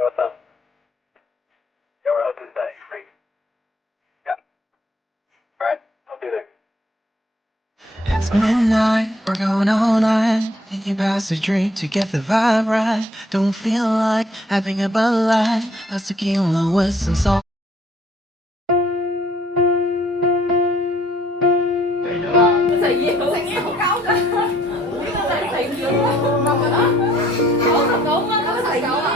What's up? Yeah, what else is that? Free? Yeah. Alright, I'll do that. It's midnight, we're going all night. Thinking past the drink to get the vibe right. Don't feel like having a Bud Light. A tequila with some salt. 食嘢好交㗎，呢個就係成語咯，99蚊嗰個係9啊，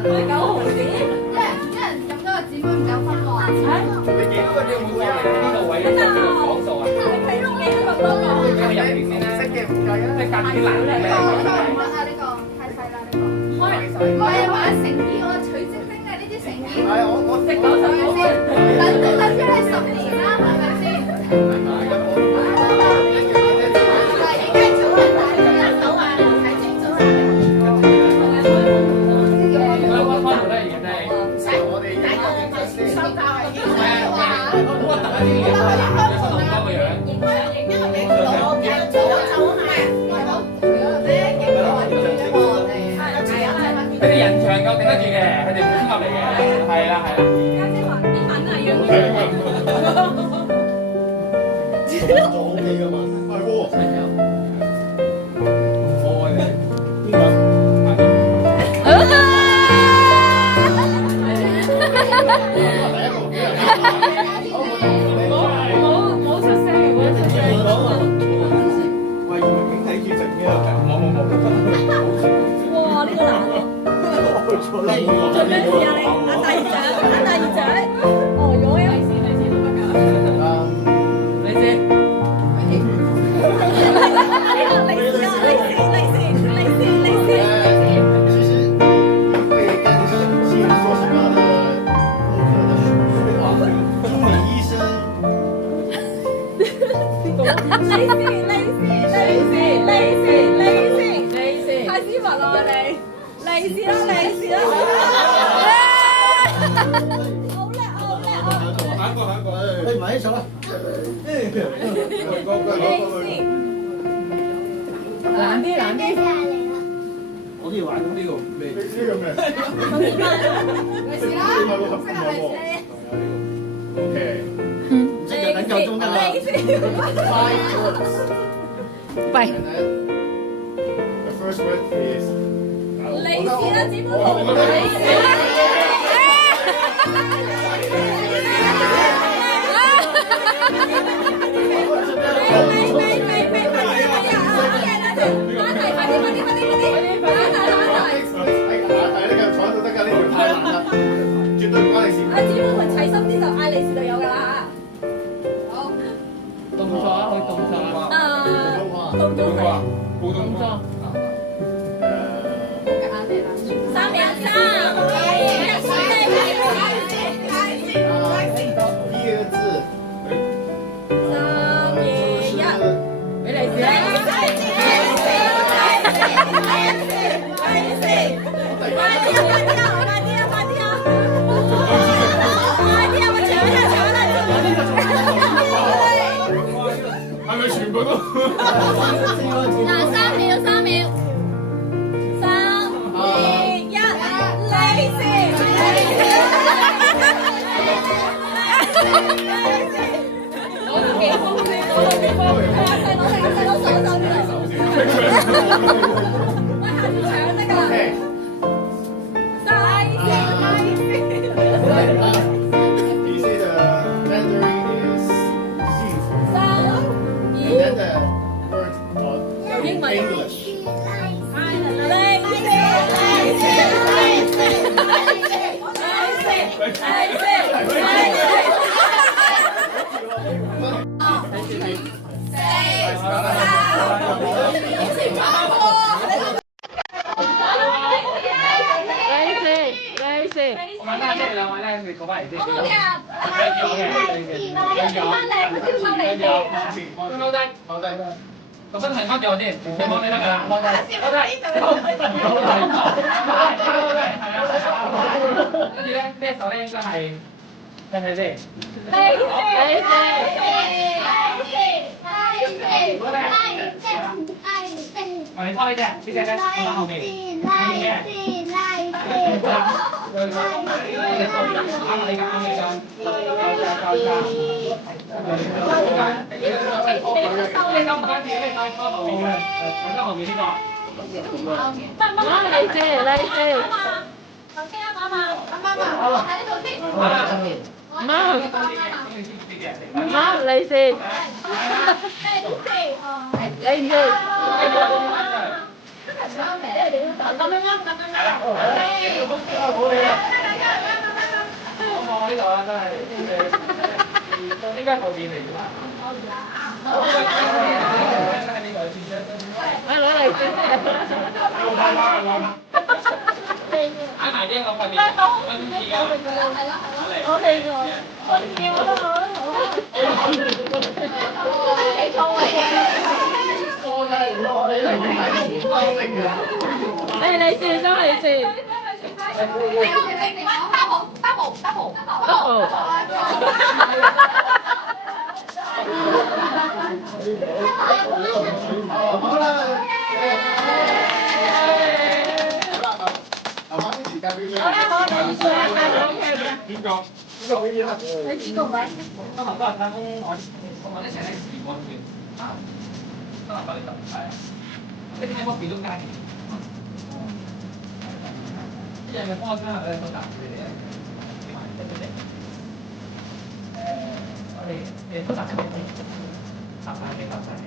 係9毫子，一人飲咗個紙杯唔夠分個啊，你幾多個要每人呢度位呢度講數啊？你睇都幾咁多個，你入邊先啦，識嘅唔計啊，你隔幾難嘅咩？呢個太細啦呢個，我係話成語我取精精嘅呢啲成語，係我食99先，等出嚟10年啦，係咪先？佢哋人長夠頂得住嘅，佢哋唔會衝入嚟嘅，係啦係啦。家姐話啲粉係要。做 OK 噶嘛？係喎。我哋邊個？冇出聲嘅，冇出聲。喂，原來景體主席呢個哇！呢個難喎。做咩事啊你？大耳仔。哦，有啊。利是都得㗎。你先。其實你會跟神仙說什麼的顧客的說話？祝你醫生。太斯文啦你，利是啦，好叻。下一個，你埋起手啦。難啲。我哋玩呢個咩？呢個咩？利是啦，識下利是。 OK，唔識就等夠鐘得啦。喂， The first word is 利是啦，只不過利是。阿子夫佢齊心啲就嗌利是就有㗎啦嚇。好，動作啊，佢動作啊。都係。冇動作。3秒3，第一個字。 3、2、1，俾利是啦！係咪全部都？嗱，3秒，3秒，3、2、1，利是，攞到幾封先？細佬手啲嚟。喂，下次搶得㗎。He said Mandarin is 幸福。3、2、And then the word of 英文 English. 我問下即係兩位咧，你講翻嚟先。我都聽啊！踎低。個身體踎住我先，你望你得㗎啦，踎低。跟住咧，呢一手咧應該係睇睇先。我哋拖呢隻，呢隻咧放喺後面。媽嚟啫，嚟啫。媽嚟先，嚟先。我呢度啊，真係應該後邊嚟㗎嘛。攞嚟先。挨埋啲我塊面，跟住啊，我嚟咗，我叫都好。你錯位。你先，都你先。好啦，留翻啲時間俾佢。邊個？邊個表演啊？你幾個位？今日都係睇我一齊喺時光段。今日呢度係啊，你睇我變咗街。一樣嘅幫我聽下都答你哋啊，幾萬一對你。我哋都答緊你，答曬你答曬你。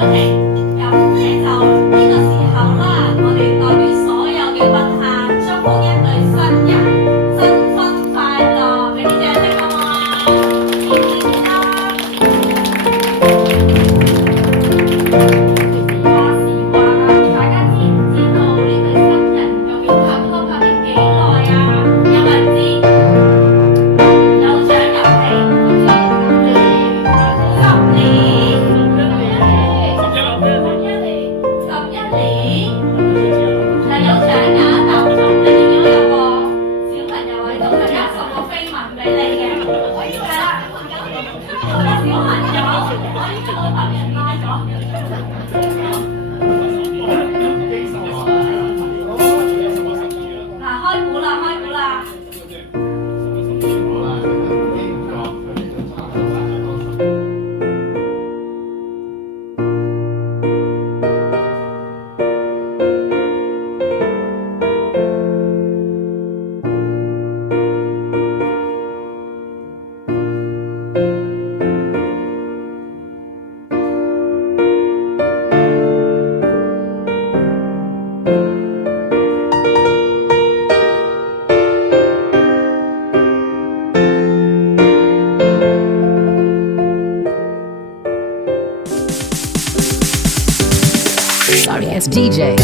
OK，咁咧就呢個時候啦，我哋代表所有嘅賓客祝福一對新人新婚快樂，俾啲掌聲好唔好啊？天天健康。話時話啦，大家知唔知道呢對新人究竟拍拖拍咗幾耐啊？有冇人知？有獎遊戲10年。係有獎㗎，但係你見到有個小朋友喺度，陣間送個飛吻俾你嘅，係啦，小朋友，我已經老豆人拉咗。嗱，開估啦，開估啦。Sorry, it's DJ.